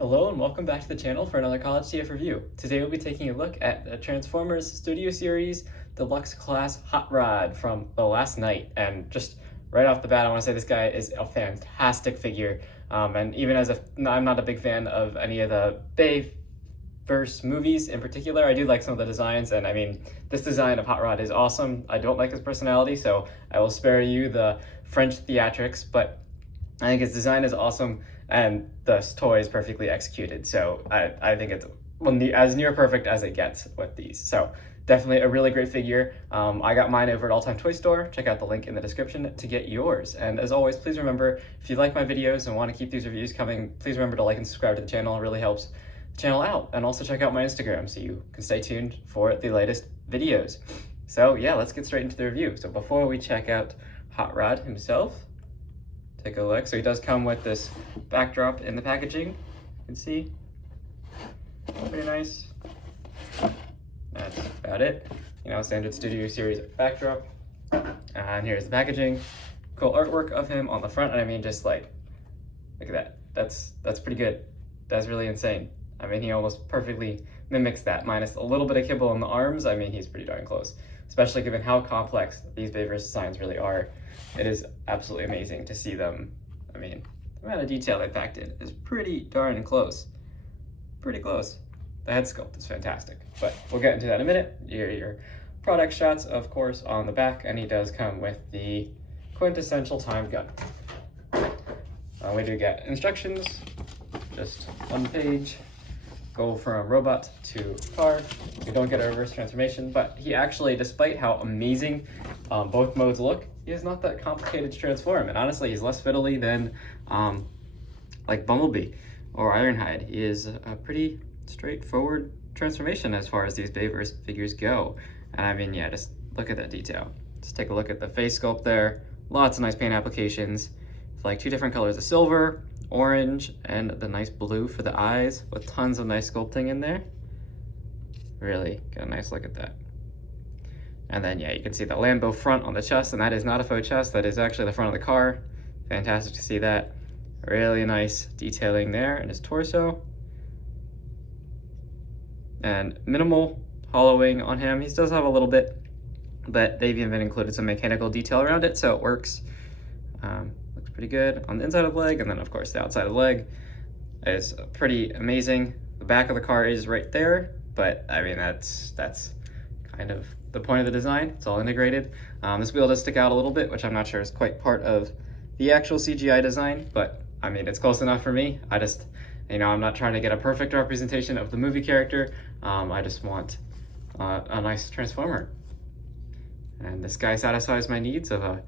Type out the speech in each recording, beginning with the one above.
Hello and welcome back to the channel for another College TF review. Today we'll be taking a look at the Transformers Studio Series Deluxe Class Hot Rod from the last night. And just right off the bat, I want to say this guy is a fantastic figure. And even as I'm not a big fan of any of the Bayverse movies in particular, I do like some of the designs. And I mean, this design of Hot Rod is awesome. I don't like his personality, so I will spare you the French theatrics, but I think his design is awesome. And the toy is perfectly executed. So I think it's as near perfect as it gets with these. So definitely a really great figure. I got mine over at All Time Toy Store. Check out the link in the description to get yours. And as always, please remember, if you like my videos and want to keep these reviews coming, please remember to like and subscribe to the channel. It really helps the channel out. And also check out my Instagram so you can stay tuned for the latest videos. So yeah, let's get straight into the review. So before we check out Hot Rod himself, take a look. So he does come with this backdrop in the packaging. You can see, pretty nice. That's about it. You know, standard Studio Series backdrop. And here's the packaging. Cool artwork of him on the front. And I mean, just like, look at that. That's pretty good. That's really insane. I mean, he almost perfectly mimics that, minus a little bit of kibble on the arms. I mean, he's pretty darn close, especially given how complex these Bayverse designs really are. It is absolutely amazing to see them. I mean, the amount of detail they packed in is pretty darn close. Pretty close. The head sculpt is fantastic, but we'll get into that in a minute. Your product shots, of course, on the back, and he does come with the quintessential time gun. We do get instructions, just one page. Go from robot to car. You don't get a reverse transformation, but he actually, despite how amazing both modes look, he is not that complicated to transform. And honestly, he's less fiddly than like Bumblebee or Ironhide. He is a pretty straightforward transformation as far as these Bayverse figures go. And I mean, yeah, just look at that detail. Just take a look at the face sculpt there. Lots of nice paint applications. It's like two different colors of silver, orange, and the nice blue for the eyes, with tons of nice sculpting in there. Really get a nice look at that. And then yeah, you can see the Lambo front on the chest, and that is not a faux chest, that is actually the front of the car. Fantastic to see that. Really nice detailing there in his torso. And minimal hollowing on him. He does have a little bit, but they've even included some mechanical detail around it, so it works. Looks pretty good on the inside of the leg, and then of course the outside of the leg is pretty amazing. The back of the car is right there, but I mean, that's kind of the point of the design. It's all integrated. This wheel does stick out a little bit, which I'm not sure is quite part of the actual CGI design, but I mean, it's close enough for me. I just, you know, I'm not trying to get a perfect representation of the movie character. I just want a nice Transformer. And this guy satisfies my needs of a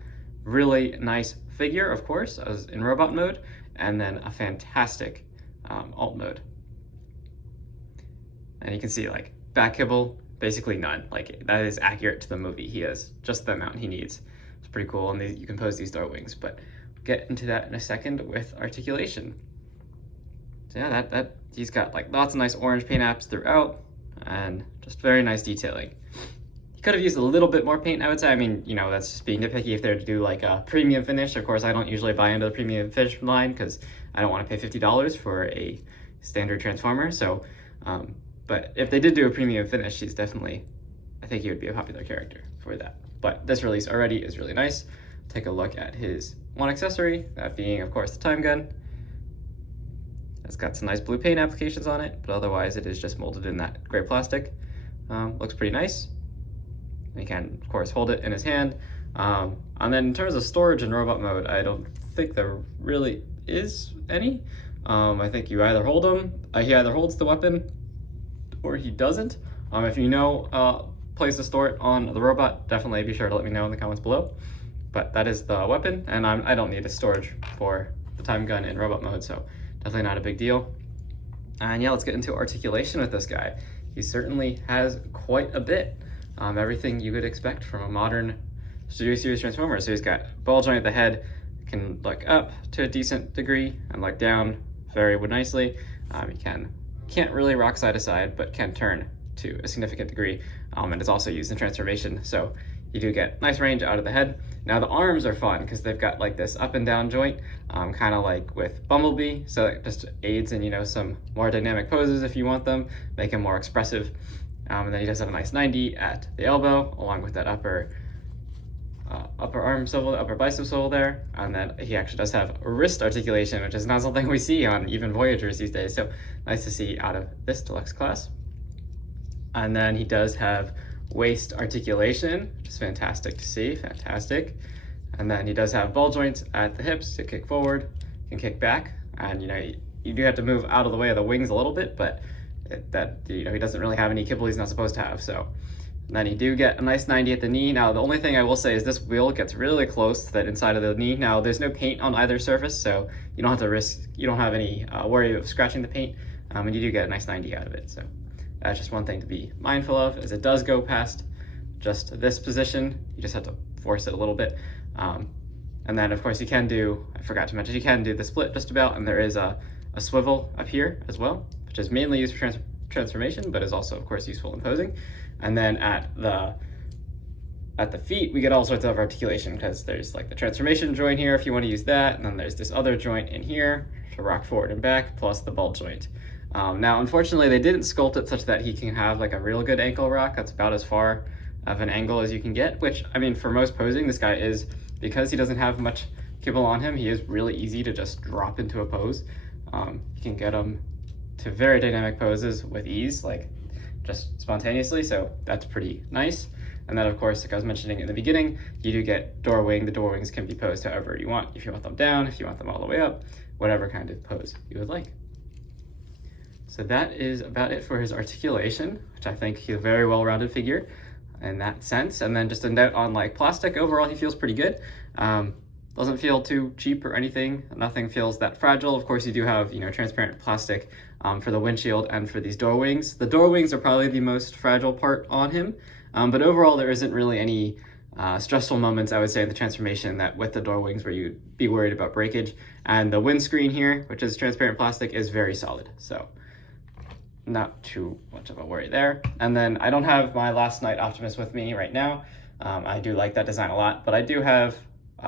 really nice figure, of course, as in robot mode, and then a fantastic alt mode. And you can see, like, back kibble, basically none. Like, that is accurate to the movie. He has just the amount he needs. It's pretty cool, and you can pose these dart wings, but we'll get into that in a second with articulation. So yeah, that he's got like lots of nice orange paint apps throughout, and just very nice detailing. He could have used a little bit more paint, I would say. I mean, you know, that's just being nitpicky if they're to do like a premium finish. Of course, I don't usually buy into the premium finish line because I don't want to pay $50 for a standard Transformer. So, but if they did do a premium finish, he's definitely, I think he would be a popular character for that. But this release already is really nice. Take a look at his one accessory, that being, of course, the time gun. It's got some nice blue paint applications on it, but otherwise it is just molded in that gray plastic. Looks pretty nice. He can, of course, hold it in his hand. And then in terms of storage in robot mode, I don't think there really is any. I think you either hold him, he either holds the weapon or he doesn't. If you know place to store it on the robot, definitely be sure to let me know in the comments below. But that is the weapon, and I don't need a storage for the time gun in robot mode, so definitely not a big deal. And yeah, let's get into articulation with this guy. He certainly has quite a bit. Everything you would expect from a modern Studio Series Transformer. So he's got ball joint at the head, can look up to a decent degree and look down very nicely. He can't really rock side to side, but can turn to a significant degree. And it's also used in transformation. So you do get nice range out of the head. Now the arms are fun because they've got like this up and down joint, kind of like with Bumblebee, so it just aids in, you know, some more dynamic poses if you want them, make him more expressive. And then he does have a nice 90 at the elbow, along with that upper arm swivel, upper bicep swivel there. And then he actually does have wrist articulation, which is not something we see on even Voyagers these days. So nice to see out of this Deluxe class. And then he does have waist articulation, which is fantastic to see, fantastic. And then he does have ball joints at the hips to kick forward and kick back. And, you know, you do have to move out of the way of the wings a little bit, but you know, he doesn't really have any kibble he's not supposed to have. So and then you do get a nice 90 at the knee. Now, the only thing I will say is this wheel gets really close to that inside of the knee. Now, there's no paint on either surface, so you don't have to risk, you don't have any worry of scratching the paint, and you do get a nice 90 out of it. So that's just one thing to be mindful of, as it does go past just this position. You just have to force it a little bit. And then, of course, you can do, I forgot to mention, you can do the split just about, and there is a swivel up here as well, which is mainly used for transformation, but is also, of course, useful in posing. And then at the feet, we get all sorts of articulation, because there's like the transformation joint here if you want to use that, and then there's this other joint in here to rock forward and back, plus the ball joint. Now, unfortunately, they didn't sculpt it such that he can have like a real good ankle rock. That's about as far of an angle as you can get, which, I mean, for most posing, this guy is, because he doesn't have much kibble on him, he is really easy to just drop into a pose. You can get him to very dynamic poses with ease, like just spontaneously, so that's pretty nice. And then, of course, like I was mentioning in the beginning, you do get door wing. The door wings can be posed however you want. If you want them down, if you want them all the way up, whatever kind of pose you would like. So that is about it for his articulation, which I think he's a very well-rounded figure in that sense. And then just a note on like plastic, overall he feels pretty good. Doesn't feel too cheap or anything. Nothing feels that fragile. Of course, you do have, you know, transparent plastic for the windshield and for these door wings. The door wings are probably the most fragile part on him, but overall there isn't really any stressful moments, I would say, in the transformation that with the door wings where you'd be worried about breakage. And the windscreen here, which is transparent plastic, is very solid. So not too much of a worry there. And then I don't have my Last Night Optimus with me right now. I do like that design a lot, but I do have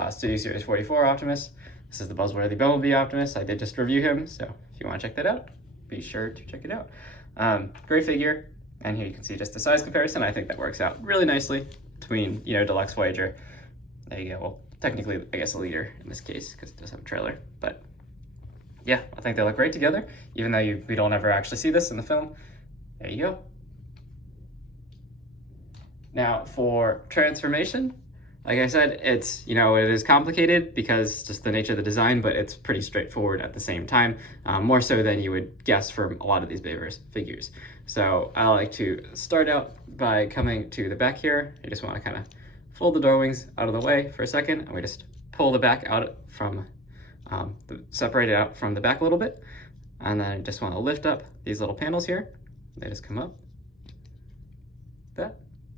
Studio Series 44 Optimus. This is the buzzworthy Bumblebee Optimus. I did just review him, so if you want to check that out, be sure to check it out. Great figure, and here you can see just the size comparison. I think that works out really nicely between, you know, Deluxe Voyager. There you go. Well, technically, I guess a leader in this case, because it does have a trailer, but yeah, I think they look great together, even though we don't ever actually see this in the film. There you go. Now, for transformation, like I said, it's, you know, it is complicated because it's just the nature of the design, but it's pretty straightforward at the same time, more so than you would guess from a lot of these Bayverse figures. So I like to start out by coming to the back here. You just want to kind of fold the door wings out of the way for a second, and we just pull the back out from, separate it out from the back a little bit. And then I just want to lift up these little panels here. They just come up, that,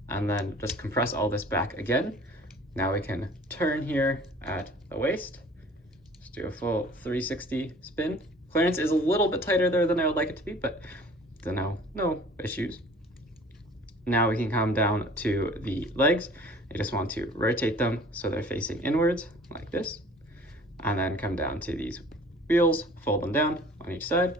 and then just compress all this back again. Now we can turn here at the waist. Just do a full 360 spin. Clearance is a little bit tighter there than I would like it to be, but no issues. Now we can come down to the legs. I just want to rotate them so they're facing inwards like this, and then come down to these wheels, fold them down on each side.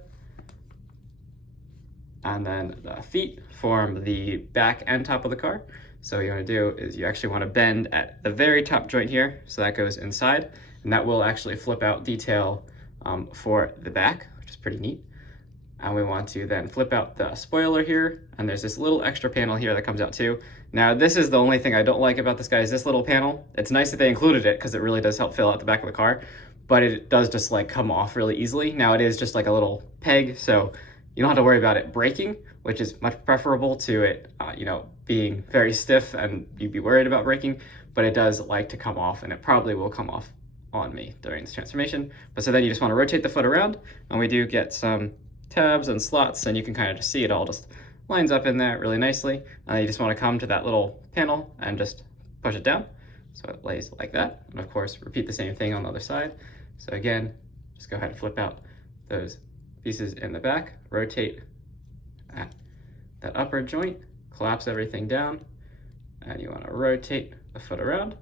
And then the feet form the back and top of the car. So what you want to do is you actually want to bend at the very top joint here, so that goes inside, and that will actually flip out detail for the back, which is pretty neat. And we want to then flip out the spoiler here, and there's this little extra panel here that comes out too. Now, this is the only thing I don't like about this guy, is this little panel. It's nice that they included it because it really does help fill out the back of the car, but it does just like come off really easily. Now, it is just like a little peg, so you don't have to worry about it breaking, which is much preferable to it, you know, being very stiff and you'd be worried about breaking, but it does like to come off, and it probably will come off on me during this transformation. But so then you just want to rotate the foot around, and we do get some tabs and slots, and you can kind of just see it all just lines up in there really nicely. And you just want to come to that little panel and just push it down so it lays like that. And of course, repeat the same thing on the other side. So again, just go ahead and flip out those pieces in the back, rotate at that upper joint, collapse everything down, and you want to rotate the foot around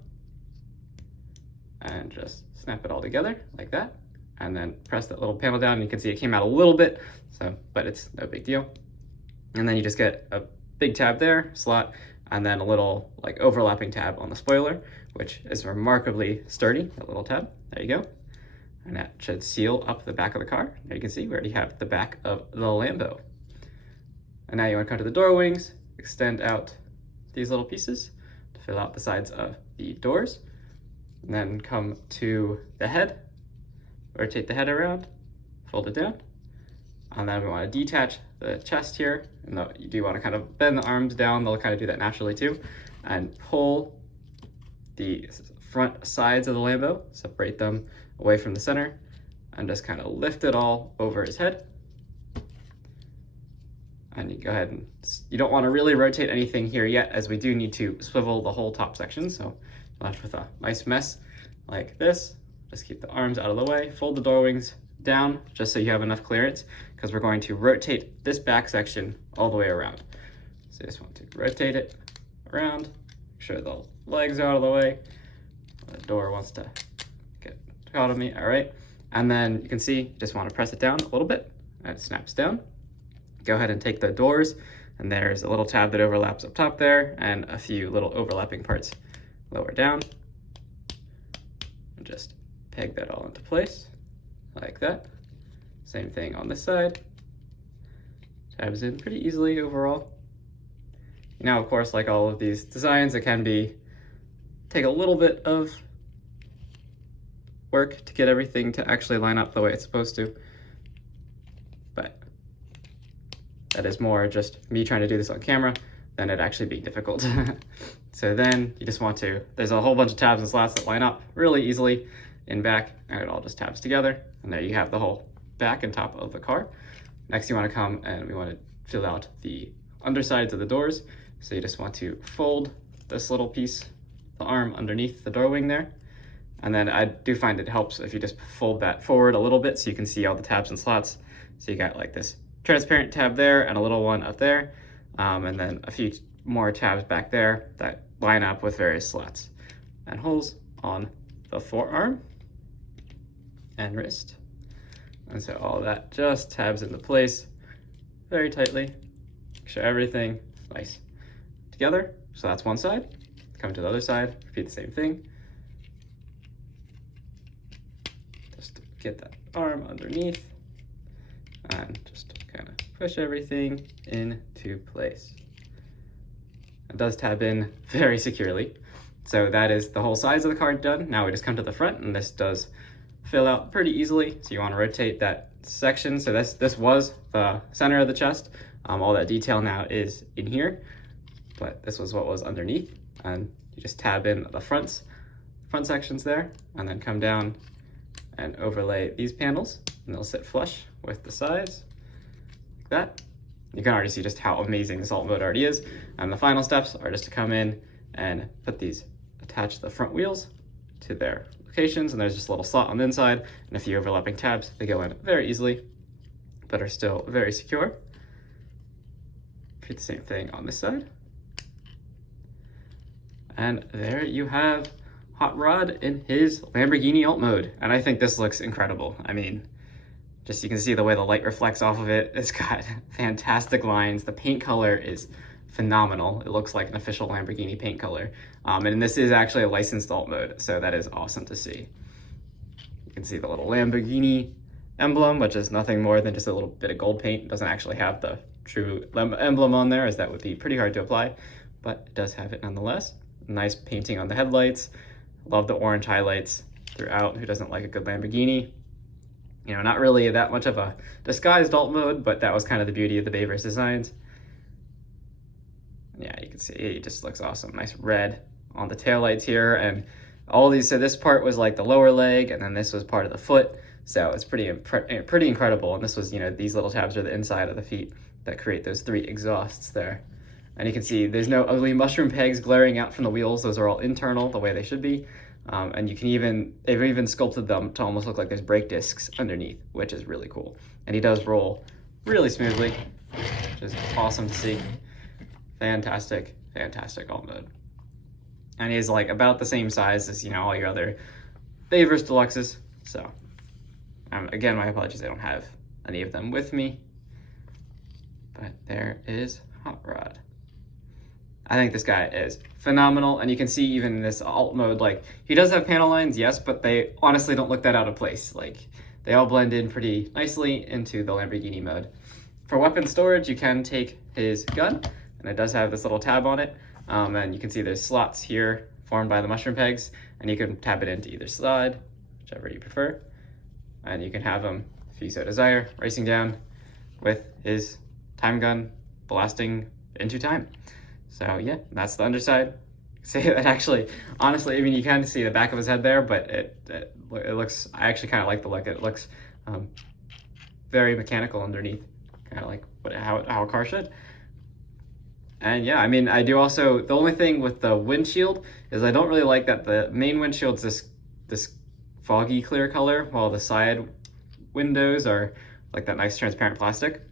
and just snap it all together like that, and then press that little panel down, and you can see it came out a little bit, so, but it's no big deal. And then you just get a big tab there, slot, and then a little like overlapping tab on the spoiler, which is remarkably sturdy, that little tab. There you go. And that should seal up the back of the car. There you can see we already have the back of the Lambo. And now you want to come to the door wings, extend out these little pieces to fill out the sides of the doors. And then come to the head, rotate the head around, fold it down. And then we want to detach the chest here. And you do want to kind of bend the arms down, they'll kind of do that naturally too. And pull the front sides of the Lambo, separate them away from the center, and just kind of lift it all over his head. And you go ahead and, you don't want to really rotate anything here yet, as we do need to swivel the whole top section. So left with a nice mess like this. Just keep the arms out of the way, fold the door wings down just so you have enough clearance, because we're going to rotate this back section all the way around. So you just want to rotate it around, make sure the legs are out of the way. The door wants to get caught on me, all right. And then you can see, you just want to press it down a little bit, and it snaps down. Go ahead and take the doors, and there's a little tab that overlaps up top there, and a few little overlapping parts lower down. And just peg that all into place, like that. Same thing on this side. Tabs in pretty easily overall. Now, of course, like all of these designs, it can take a little bit of work to get everything to actually line up the way it's supposed to. But that is more just me trying to do this on camera than it actually being difficult. So then you just want to, there's a whole bunch of tabs and slots that line up really easily in back, and it all just tabs together. And there you have the whole back and top of the car. Next you want to come and we want to fill out the undersides of the doors. So you just want to fold this little piece, the arm underneath the door wing there. And then I do find it helps if you just fold that forward a little bit so you can see all the tabs and slots. So you got like this transparent tab there and a little one up there. And then a few more tabs back there that line up with various slots and holes on the forearm and wrist. And so all that just tabs into place very tightly. Make sure everything is nice together. So that's one side. Come to the other side, repeat the same thing. Just get that arm underneath and just kind of push everything into place. It does tab in very securely. So that is the whole sides of the card done. Now we just come to the front, and this does fill out pretty easily. So you want to rotate that section. So this was the center of the chest. All that detail now is in here, but this was what was underneath. And you just tab in the front sections there, and then come down and overlay these panels, and they'll sit flush with the sides like that. You can already see just how amazing this alt mode already is. And the final steps are just to come in and attach the front wheels to their locations, and there's just a little slot on the inside and a few overlapping tabs. They go in very easily, but are still very secure. Repeat the same thing on this side. And there you have Hot Rod in his Lamborghini alt mode. And I think this looks incredible. I mean, just you can see the way the light reflects off of it. It's got fantastic lines. The paint color is phenomenal. It looks like an official Lamborghini paint color. And this is actually a licensed alt mode, so that is awesome to see. You can see the little Lamborghini emblem, which is nothing more than just a little bit of gold paint. It doesn't actually have the true emblem on there, as that would be pretty hard to apply, but it does have it nonetheless. Nice painting on the headlights. Love the orange highlights throughout. Who doesn't like a good Lamborghini? You know, not really that much of a disguised alt mode, but that was kind of the beauty of the Bayverse designs. Yeah, you can see it just looks awesome. Nice red on the taillights here, and all these, so this part was like the lower leg, and then this was part of the foot. So it's pretty incredible. And this was, you know, these little tabs are the inside of the feet that create those 3 exhausts there. And you can see there's no ugly mushroom pegs glaring out from the wheels. Those are all internal, the way they should be. And you can they've even sculpted them to almost look like there's brake discs underneath, which is really cool. And he does roll really smoothly, which is awesome to see. Fantastic, fantastic alt mode. and he's like about the same size as, you know, all your other Favors Deluxes. So, again, my apologies, I don't have any of them with me. But there is Hot Rod. I think this guy is phenomenal, and you can see even in this alt mode, like, he does have panel lines, yes, but they honestly don't look that out of place. Like, they all blend in pretty nicely into the Lamborghini mode. For weapon storage, you can take his gun, and it does have this little tab on it, and you can see there's slots here formed by the mushroom pegs, and you can tab it into either side, whichever you prefer, and you can have him, if you so desire, racing down with his time gun blasting into time. So yeah, that's the underside. Say that actually, honestly, I mean, you kind of see the back of his head there, but it looks, I actually kind of like the look. It looks very mechanical underneath, kind of like how a car should. And yeah, I mean, I do also, the only thing with the windshield is I don't really like that the main windshield's this foggy clear color, while the side windows are like that nice transparent plastic.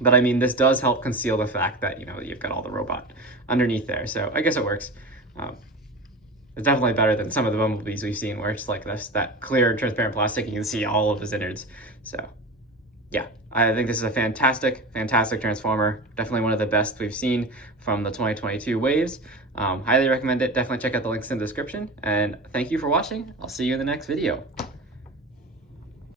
But I mean, this does help conceal the fact that, you know, you've got all the robot underneath there. So I guess it works. It's definitely better than some of the Bumblebees we've seen where it's like this, that clear, transparent plastic, and you can see all of his innards. So yeah, I think this is a fantastic, fantastic Transformer. Definitely one of the best we've seen from the 2022 waves. Highly recommend it. Definitely check out the links in the description. And thank you for watching. I'll see you in the next video.